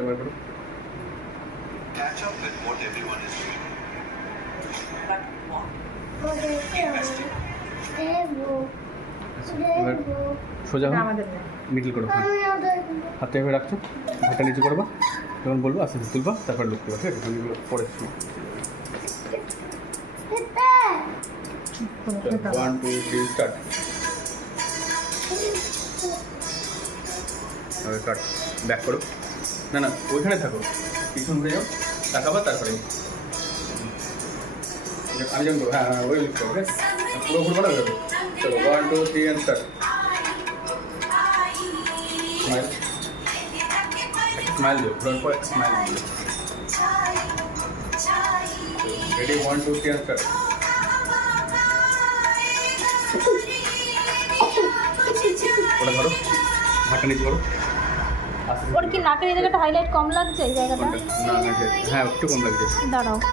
হাতটা বার করো। Catch up with what everyone is doing. এবার সোজা হও, আমাদের নেই। মিডল করো। হাতটা এভাবে রাখছো, হাতটা নিচু করবা, যখন বলবো আস্তে আস্তে তুলবা, তারপর লুক করবা, ঠিক আছে? তুমি পরে ওয়ান টু থ্রি স্টার্ট। কাট, ব্যাক করো। না না, ওইখানে থাকো, পিছন ঘুরে যাও, তাকাবা, তারপরে আমি যেমন করবো, হ্যাঁ হ্যাঁ ওই লুক করো, পুরো ঘুরবো না, ওইভাবে। চলো one two three and start. Smile, একটা স্মাইল দিও, ঘোরার পর একটা স্মাইল দিও। Ready, one two three and start. ওটা ধরো, হাতটা নিচে করো। ওর কি নাকের এই জায়গাটা হাইলাইট কম লাগছে এই জায়গাটা? না না, হ্যাঁ একটু কম লাগছে। দাঁড়াও।